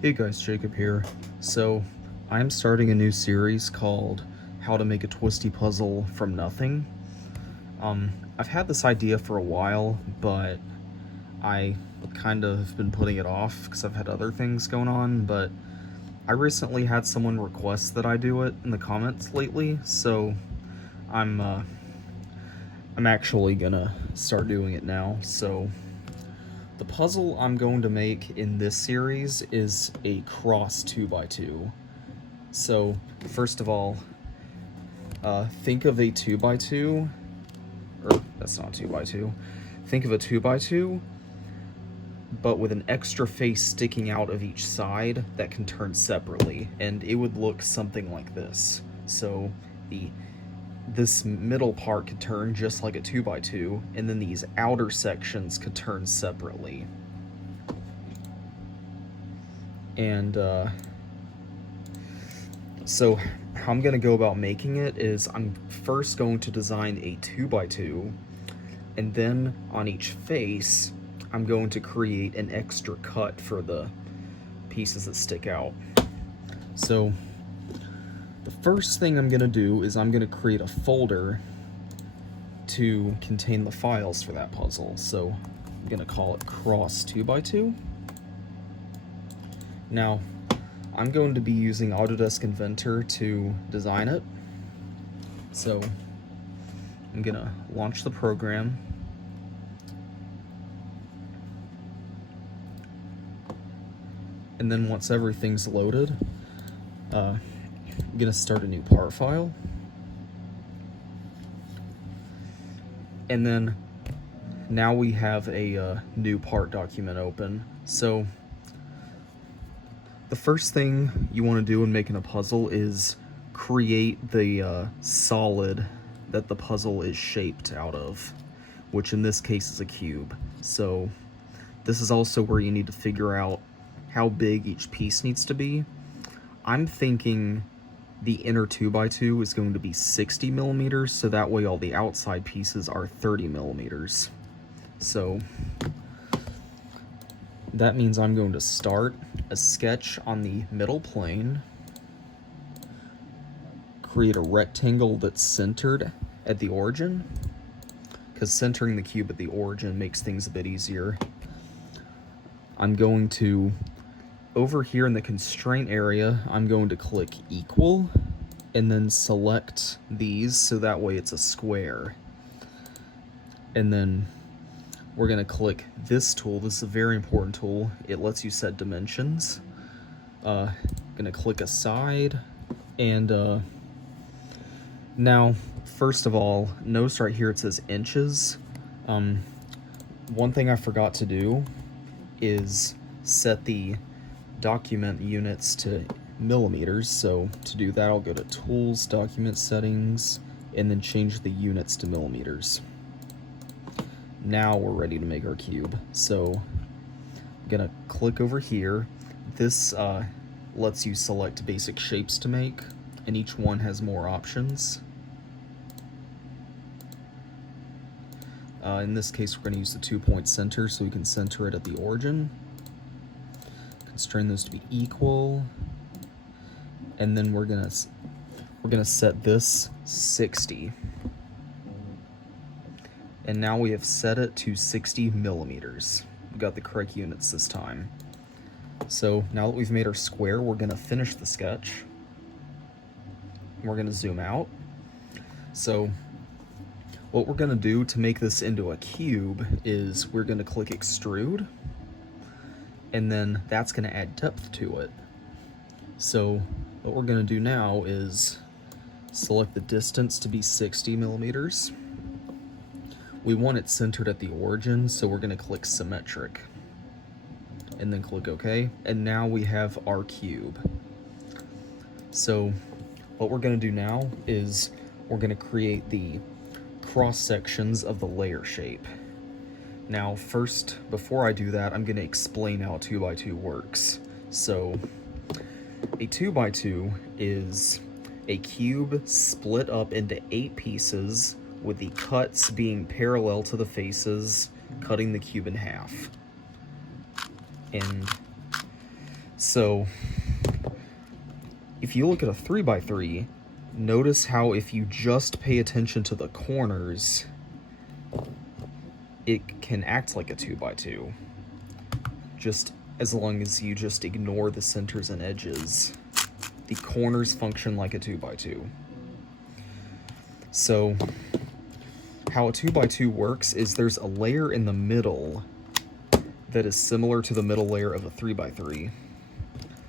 Hey guys, Jacob here. So, I'm starting a new series called How to Make a Twisty Puzzle from Nothing. I've had this idea for a while, but I kind of have been putting it off because I've had other things going on, but I recently had someone request that I do it in the comments lately, so I'm uh, I'm actually gonna start doing it now. So, the puzzle I'm going to make in this series is a cross 2x2. So, first of all, think of a 2x2, or that's not 2x2. Think of a 2x2, but with an extra face sticking out of each side that can turn separately, and it would look something like this. So, this middle part could turn just like a 2x2, and then these outer sections could turn separately. And so how I'm going to go about making it is I'm first going to design a 2x2, and then on each face I'm going to create an extra cut for the pieces that stick out. So the first thing I'm going to do is I'm going to create a folder to contain the files for that puzzle. So I'm going to call it cross 2x2. Now, I'm going to be using Autodesk Inventor to design it. So I'm going to launch the program. And then once everything's loaded, I'm going to start a new part file. And then now we have a new part document open. So the first thing you want to do in making a puzzle is create the solid that the puzzle is shaped out of, which in this case is a cube. So this is also where you need to figure out how big each piece needs to be. I'm thinking the inner 2x2 is going to be 60 millimeters, so that way all the outside pieces are 30 millimeters. So that means I'm going to start a sketch on the middle plane, create a rectangle that's centered at the origin, because centering the cube at the origin makes things a bit easier. I'm going to, over here in the constraint area, I'm going to click equal, and then select these so that way it's a square. And then we're going to click this tool. This is a very important tool. It lets you set dimensions. Going to click aside, and now, first of all, notice right here it says inches. One thing I forgot to do is set the document units to millimeters. So to do that, I'll go to Tools, Document Settings, and then change the units to millimeters. Now we're ready to make our cube. So I'm gonna click over here. This lets you select basic shapes to make, and each one has more options. In this case, we're going to use the 2-point center so we can center it at the origin. Constrain those to be equal, and then we're gonna set this 60. And now we have set it to 60 millimeters. We got the correct units this time. So now that we've made our square, we're gonna finish the sketch. We're gonna zoom out. So what we're gonna do to make this into a cube is we're gonna click extrude, and then that's gonna add depth to it. So what we're gonna do now is select the distance to be 60 millimeters. We want it centered at the origin, so we're gonna click symmetric, and then click OK, and now we have our cube. So what we're gonna do now is we're gonna create the cross sections of the layer shape. Now first, before I do that, I'm gonna explain how a 2x2 works. So a 2x2 is a cube split up into 8 pieces, with the cuts being parallel to the faces, cutting the cube in half. And So if you look at a 3x3, notice how if you just pay attention to the corners, it can act like a 2x2. Just as long as you just ignore the centers and edges, the corners function like a 2x2. So how a 2x2 works is there's a layer in the middle that is similar to the middle layer of a 3x3.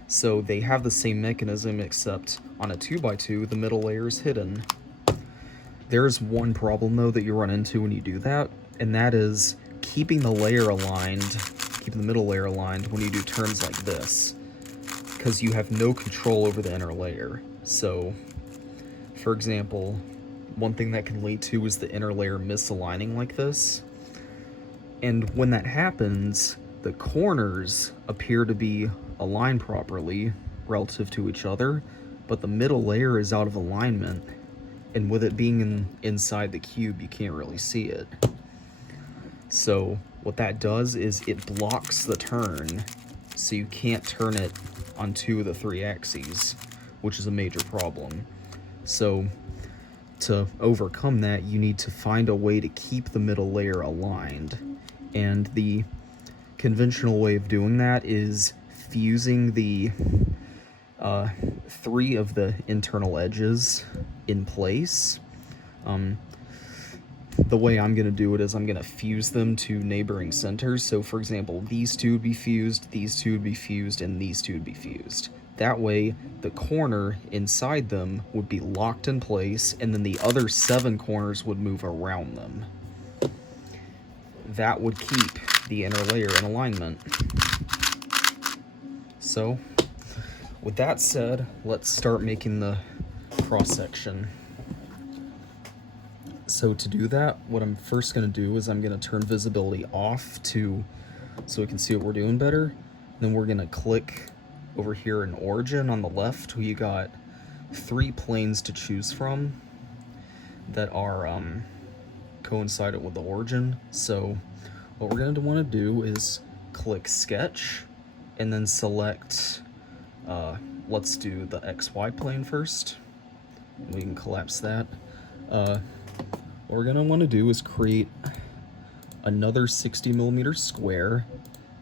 So they have the same mechanism, except on a 2x2, the middle layer is hidden. There's one problem, though, that you run into when you do that, and that is keeping the layer aligned, keeping the middle layer aligned when you do turns like this, because you have no control over the inner layer. So, for example, one thing that can lead to is the inner layer misaligning like this. And when that happens, the corners appear to be aligned properly relative to each other, but the middle layer is out of alignment, and with it being inside the cube, you can't really see it. So what that does is it blocks the turn, so you can't turn it on 2 of the 3 axes, which is a major problem. So to overcome that, you need to find a way to keep the middle layer aligned, and the conventional way of doing that is fusing the 3 of the internal edges in place. The way I'm going to do it is I'm going to fuse them to neighboring centers. So for example, these 2 would be fused, these 2 would be fused, and these 2 would be fused. That way, the corner inside them would be locked in place, and then the other 7 corners would move around them. That would keep the inner layer in alignment. So, with that said, let's start making the cross-section. So to do that, what I'm first going to do is I'm going to turn visibility off so we can see what we're doing better. Then we're going to click over here in origin on the left. We got 3 planes to choose from that are coincident with the origin. So what we're going to want to do is click sketch and then select, let's do the XY plane first. We can collapse that. What we're going to want to do is create another 60mm square,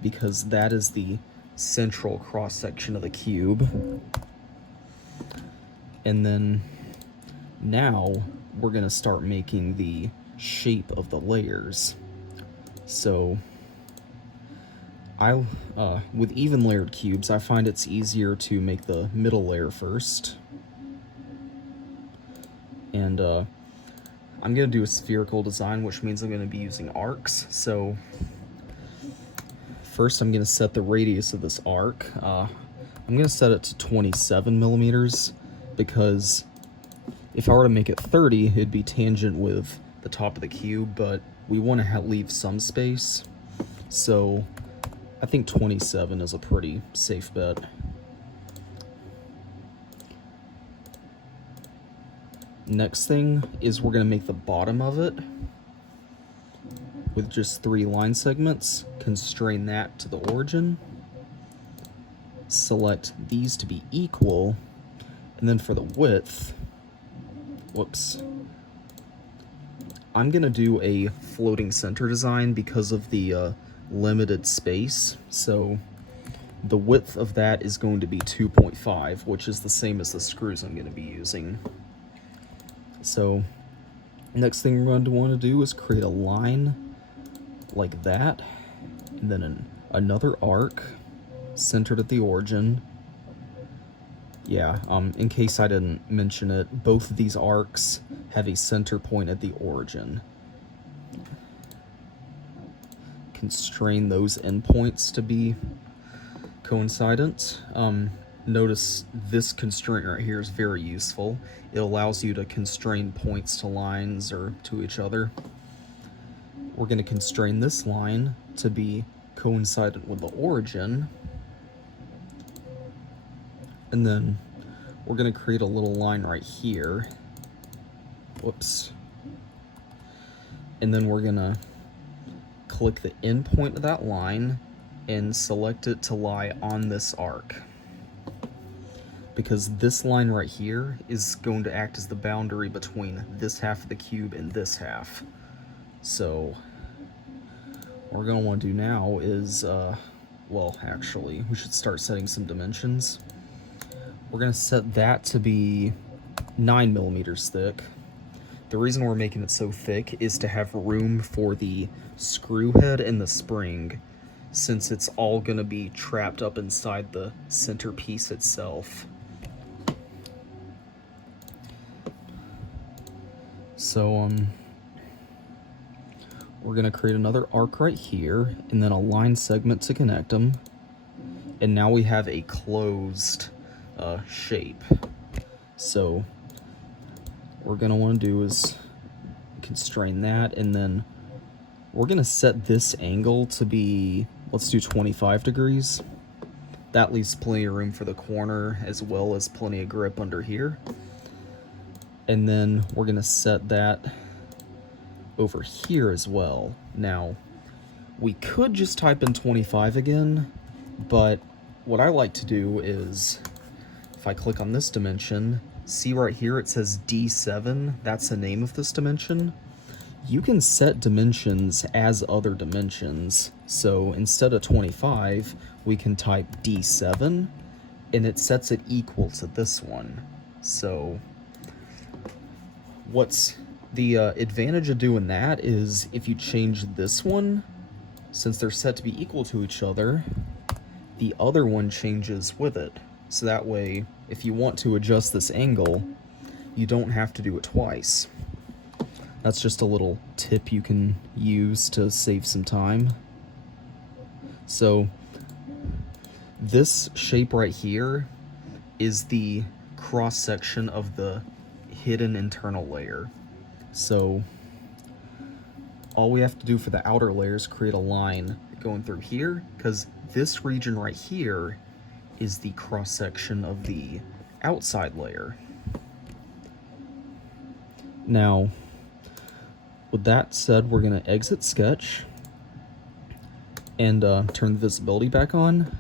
because that is the central cross-section of the cube. And then now we're going to start making the shape of the layers. So with even layered cubes, I find it's easier to make the middle layer first. And I'm going to do a spherical design, which means I'm going to be using arcs. So first I'm going to set the radius of this arc. I'm going to set it to 27mm, because if I were to make it 30, it'd be tangent with the top of the cube, but we want to leave some space. So I think 27 is a pretty safe bet. Next thing is we're going to make the bottom of it with just 3 line segments. Constrain that to the origin. Select these to be equal. And then for the width, I'm going to do a floating center design because of the limited space. So the width of that is going to be 2.5, which is the same as the screws I'm going to be using. So next thing we're going to want to do is create a line like that, and then another arc centered at the origin. Yeah, in case I didn't mention it, both of these arcs have a center point at the origin. Constrain those endpoints to be coincident. Notice this constraint right here is very useful. It allows you to constrain points to lines or to each other. We're going to constrain this line to be coincident with the origin. And then we're going to create a little line right here. And then we're going to click the endpoint of that line and select it to lie on this arc, because this line right here is going to act as the boundary between this half of the cube and this half. So what we're going to want to do now is, well, actually, we should start setting some dimensions. We're going to set that to be 9 millimeters thick. The reason we're making it so thick is to have room for the screw head and the spring, since it's all going to be trapped up inside the centerpiece itself. So, we're going to create another arc right here, and then a line segment to connect them. And now we have a closed shape. So what we're going to want to do is constrain that, and then we're going to set this angle to be, let's do 25 degrees. That leaves plenty of room for the corner, as well as plenty of grip under here. And then we're going to set that over here as well. Now, we could just type in 25 again, but what I like to do is, if I click on this dimension, see right here it says D7, that's the name of this dimension. You can set dimensions as other dimensions. So instead of 25, we can type D7, and it sets it equal to this one. So what's the advantage of doing that is, if you change this one, since they're set to be equal to each other, the other one changes with it. So that way, if you want to adjust this angle, you don't have to do it twice. That's just a little tip you can use to save some time. So this shape right here is the cross section of the hidden internal layer. So all we have to do for the outer layer is create a line going through here, because this region right here is the cross section of the outside layer. Now, with that said, we're going to exit sketch and turn the visibility back on.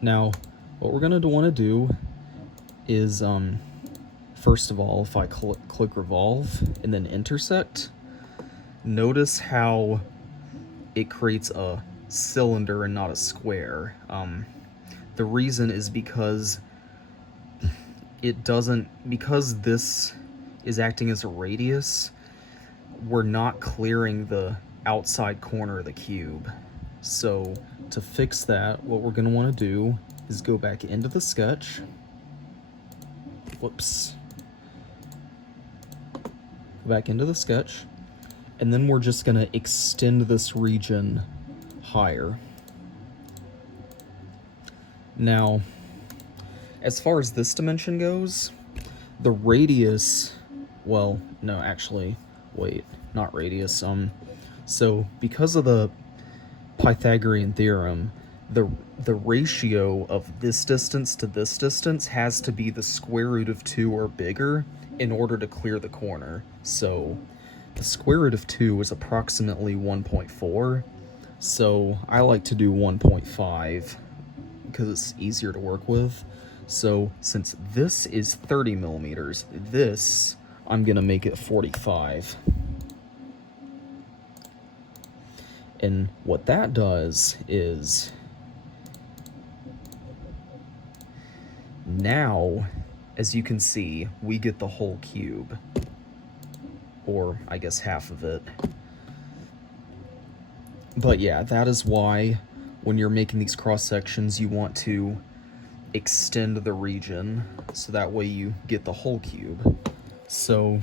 Now, what we're going to want to do is, first of all, if I click revolve and then intersect, notice how it creates a cylinder and not a square. The reason is because because this is acting as a radius, we're not clearing the outside corner of the cube. So to fix that, what we're going to want to do is go back into the sketch. Whoops. Go back into the sketch, and then we're just going to extend this region higher. Now, as far as this dimension goes, the radius, well, no, actually, wait, not radius. So because of the Pythagorean theorem, the ratio of this distance to this distance has to be the square root of 2 or bigger in order to clear the corner. So the square root of 2 is approximately 1.4. So I like to do 1.5 because it's easier to work with. So since this is 30 millimeters, this, I'm gonna make it 45. And what that does is, now, as you can see, we get the whole cube, or I guess half of it. But yeah, that is why when you're making these cross sections, you want to extend the region so that way you get the whole cube. So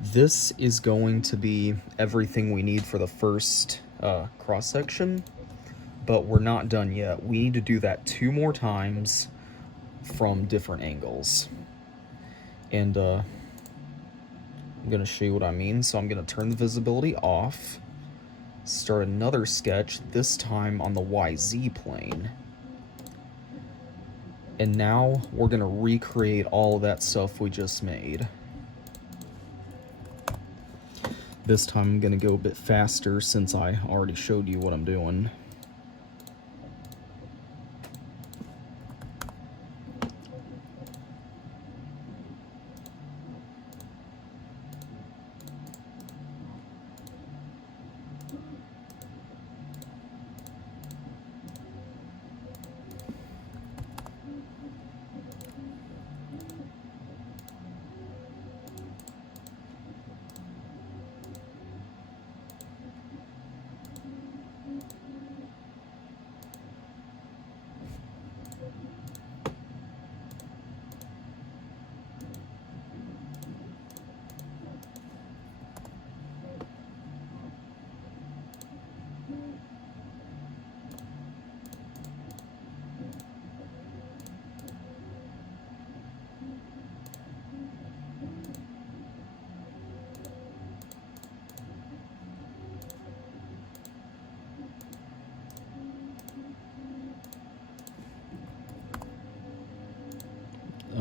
this is going to be everything we need for the first cross section, but we're not done yet. We need to do that 2 more times from different angles. And I'm going to show you what I mean. So I'm going to turn the visibility off, start another sketch, this time on the YZ plane. And now we're going to recreate all of that stuff we just made. This time I'm going to go a bit faster since I already showed you what I'm doing.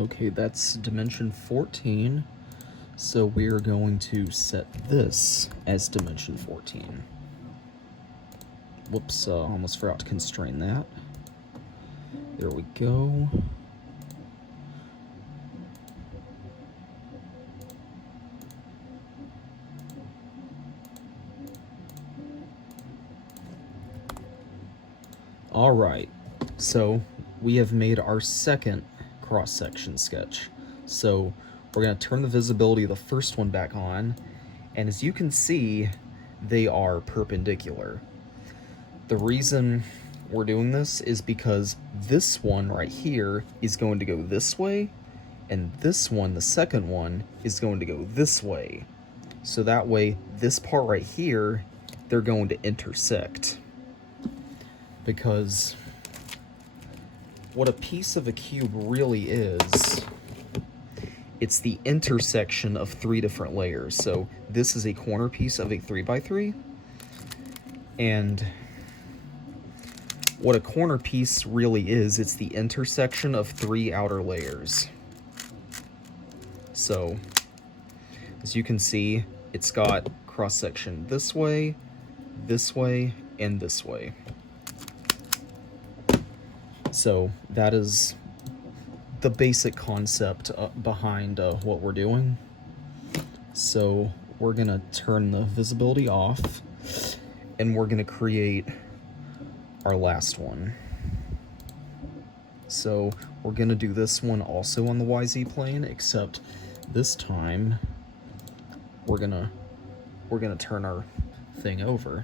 Okay, that's dimension 14. So we're going to set this as dimension 14. Whoops, almost forgot to constrain that. There we go. Alright, so we have made our second cross-section sketch. So we're going to turn the visibility of the first one back on, and as you can see, they are perpendicular. The reason we're doing this is because this one right here is going to go this way, and this one, the second one, is going to go this way. So that way, this part right here, they're going to intersect. Because what a piece of a cube really is, it's the intersection of 3 different layers. So this is a corner piece of a 3x3, and what a corner piece really is, it's the intersection of 3 outer layers. So, as you can see, it's got cross-section this way, and this way. So that is the basic concept behind what we're doing. So we're gonna turn the visibility off, and we're gonna create our last one. So we're gonna do this one also on the YZ plane, except this time we're gonna turn our thing over.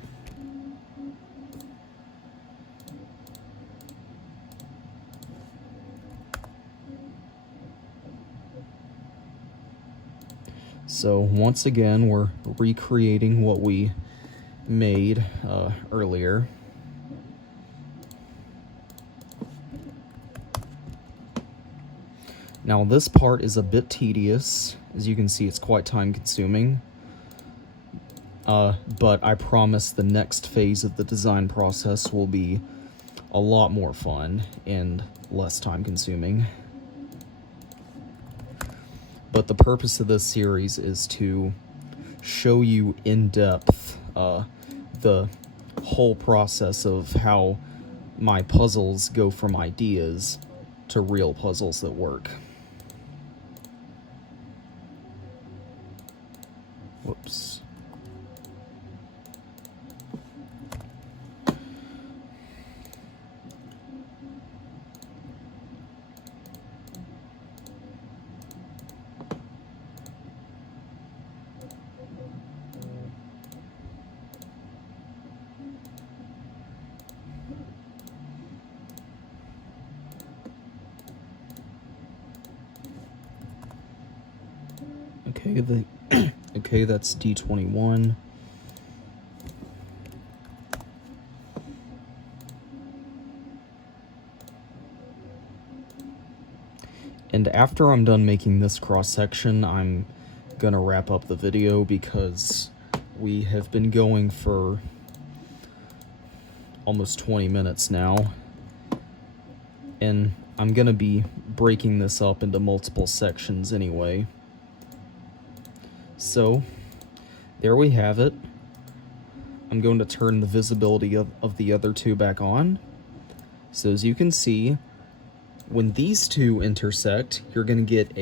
So once again, we're recreating what we made earlier. Now this part is a bit tedious. As you can see, it's quite time consuming. But I promise the next phase of the design process will be a lot more fun and less time consuming. But the purpose of this series is to show you in depth the whole process of how my puzzles go from ideas to real puzzles that work. Whoops. Okay, okay, that's D21. And after I'm done making this cross-section, I'm gonna wrap up the video because we have been going for almost 20 minutes now. And I'm gonna be breaking this up into multiple sections anyway. So, there we have it. I'm going to turn the visibility of the other two back on. So as you can see, when these two intersect, you're gonna get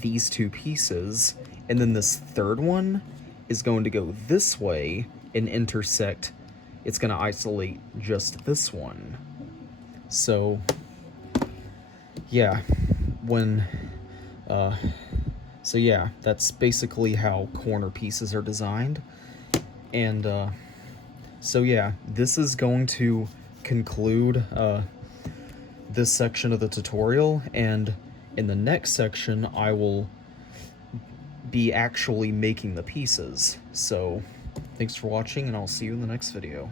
these two pieces, and then this third one is going to go this way and intersect. It's gonna isolate just this one. So yeah, so yeah, that's basically how corner pieces are designed. And so yeah, this is going to conclude this section of the tutorial, and in the next section I will be actually making the pieces. So thanks for watching, and I'll see you in the next video.